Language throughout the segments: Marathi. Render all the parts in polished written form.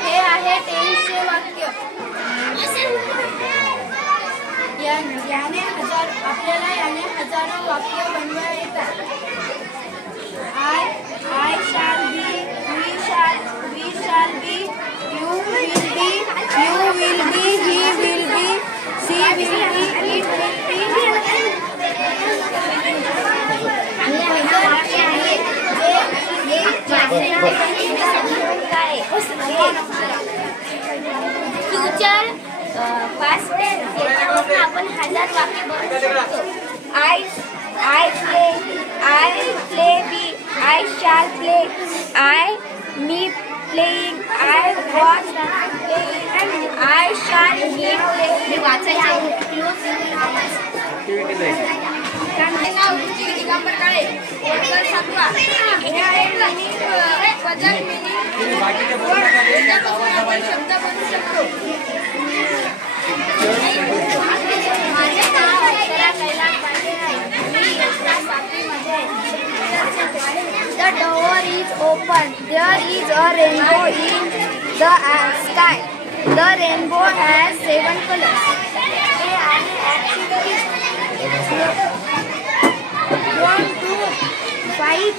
हे आहे टेनिसचे वाक्य. याने हजारो वाक्य बनवता येतात. I shall be, we shall be, you will be, he will be, she will be, it will be. Future past tense आपण हजार वाक्य बनवू शकतो. I play be, I shall play, me playing, I was playing, I shall be playing. The door is open. There is a rainbow in the sky. The rainbow has 7 colors. 1, 2, 5.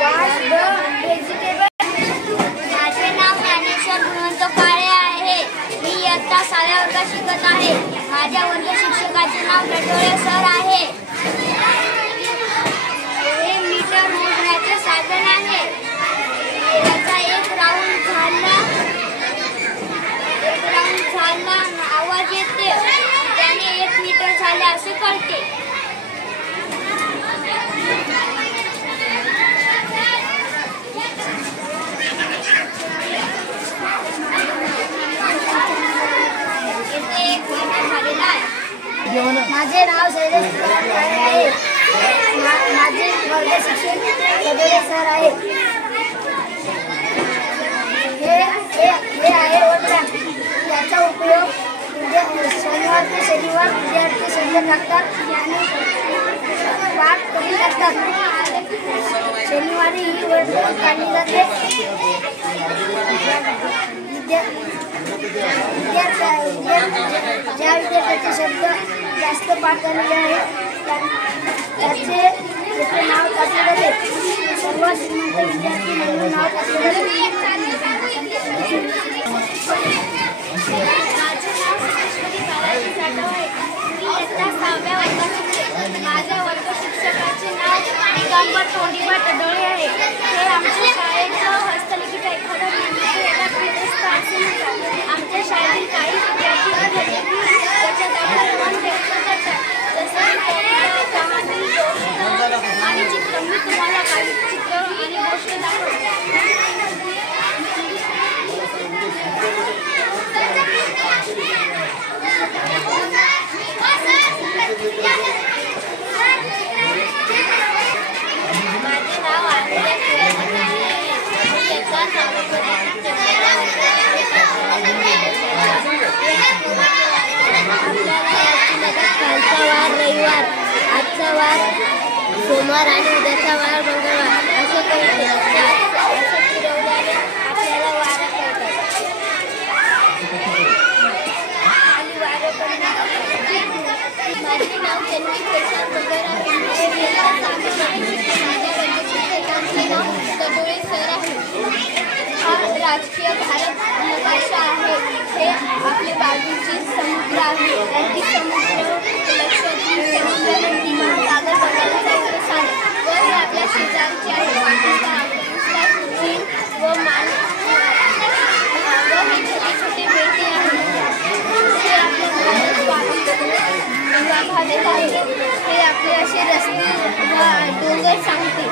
Wash the vegetable. माझे नाव ज्ञानेश्वर गुणवंत काळे आहे. मी इयत्ता 6व्या वर्गात शिकत आहे. माझ्या वर्ग शिक्षकाचे नाव टटोळे सर आहे. हे मीटर मोजण्याचे साधन आहे. त्याचा एक राऊंड झाला आवाज येते. त्याने 1 मीटर झाले असे कळते. माझे नाव शैलेश आहे. माझे वर्ग शिक्षक टटोळे सर आहे. हे आहे वोटरॅम्प. याचा उपयोग शनिवार ते शनिवार विद्यार्थी संघ टाकतात आणि पाठ करून टाकतात. शनिवारी ही वोटरॅम्प काढली जाते. ज्या विद्यार्थ्याचे शब्द जास्त पाठ झालेले आहेत त्याचे नाव टाकले जाते. सर्वात श्रीमंत विद्यार्थी म्हणून नाव टाकले जाते. माझ्या वर्ग शिक्षकाचे नाव दिगंबर तोंडीबा टडोळे आहे. हे आमच्या शाळेचं हस्तलिखित एखादा आमच्या शाळेतील काही विद्यार्थी त्याच्या मन व्यक्त करतात. तसेच कहाणी, गोष्ट आणि चित्र. मी तुम्हाला काही चित्र आणि गोष्ट दाखवते. माझे नाव आहे. कालचा वार रविवार, आजचा वार सोमवार आणि उद्याचा वार मंगळवार असे कळते. असं फिरवल्याने आपल्याला वारं कळतात आणि वारं कळतात. माझे नाव तन्वी प्रसाद वगैरे. माझ्या नाव टटोळे सर आहे. हा राजकीय भारत नकाशा आहे. हे आपल्या बाजूचे समुद्र आहे. त्यांची समुद्र लक्षद्वीप, समुद्रगंडी, सागर बंगालचा उपसागर व हे आपल्या शेजारचे आहे. पाकिस्तान, चीन व मान व हे छोटे छोटे बेटे आहेत. हे आपले विभागात आहे. हे आपले असे रस्ते व डोंगर सांगते.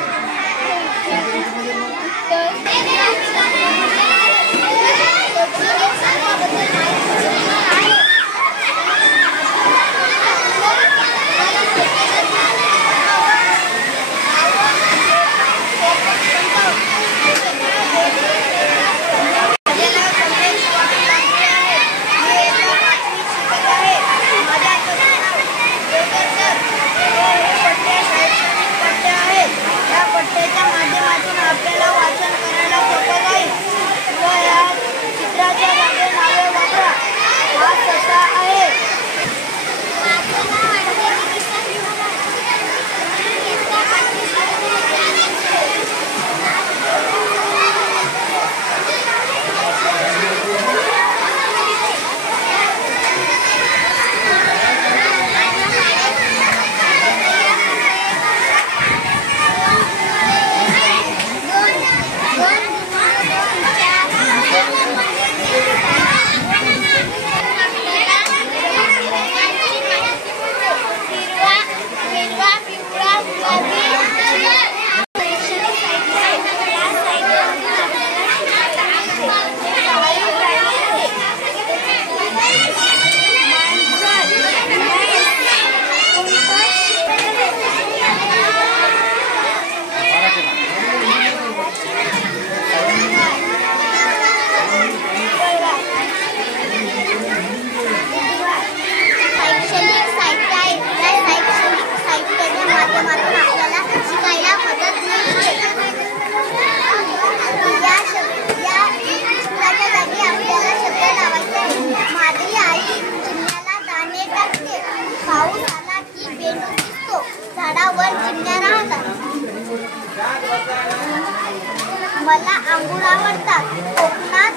मला अंगूर आवडतात. कोकणात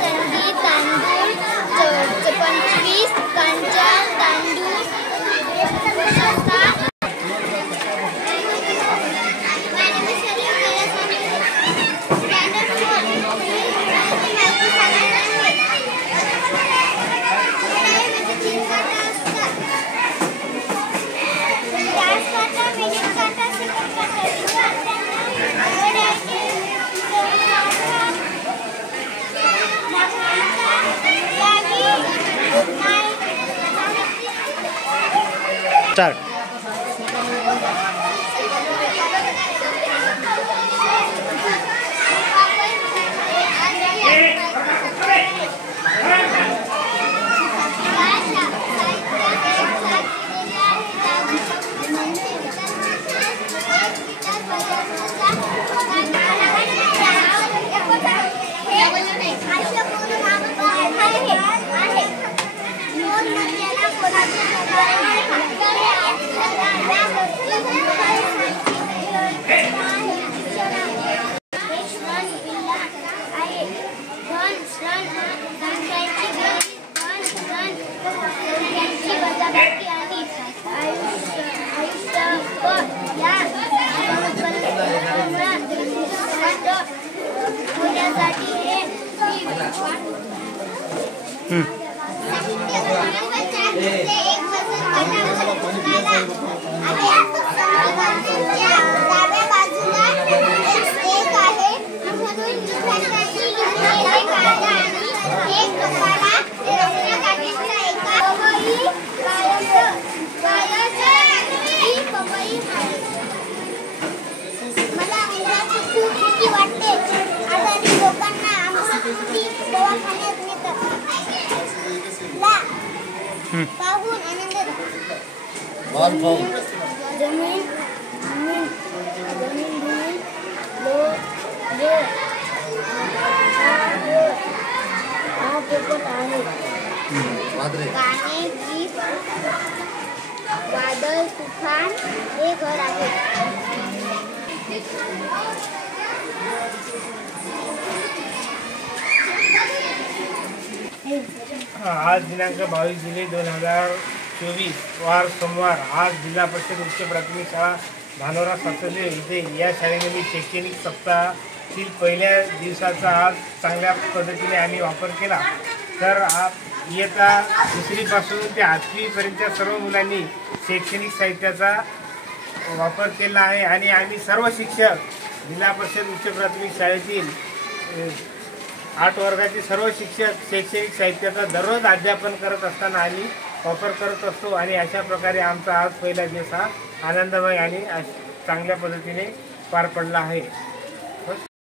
संगीत तांदूळ 25 कांचन तांदूळ स्टार्ट. वादळ तुफान हे घर आहे. आज दिनांक 22 जुलै 2024 वार सोमवार. आज जिल्हा परिषद उच्च प्राथमिक शाळा धानोरा सासर्ले इथे या शाळेने मी शैक्षणिक सप्ताहातील पहिल्या दिवसाचा आज चांगल्या पद्धतीने आम्ही वापर केला. तर इयत्ता 2री पासून ते 8वीपर्यंतच्या सर्व मुलांनी शैक्षणिक साहित्याचा वापर केला आहे आणि आम्ही सर्व शिक्षक जिल्हा परिषद उच्च प्राथमिक शाळेतील 8 वर्गाचे सर्व शिक्षक शैक्षणिक साहित्याचा दररोज अध्यापन करत असताना आम्ही वापर करत असतो आणि अशा प्रकारे आमचा आज पहिला दिवस हा आनंदमय आणि चांगल्या पद्धतीने पार पडला आहे.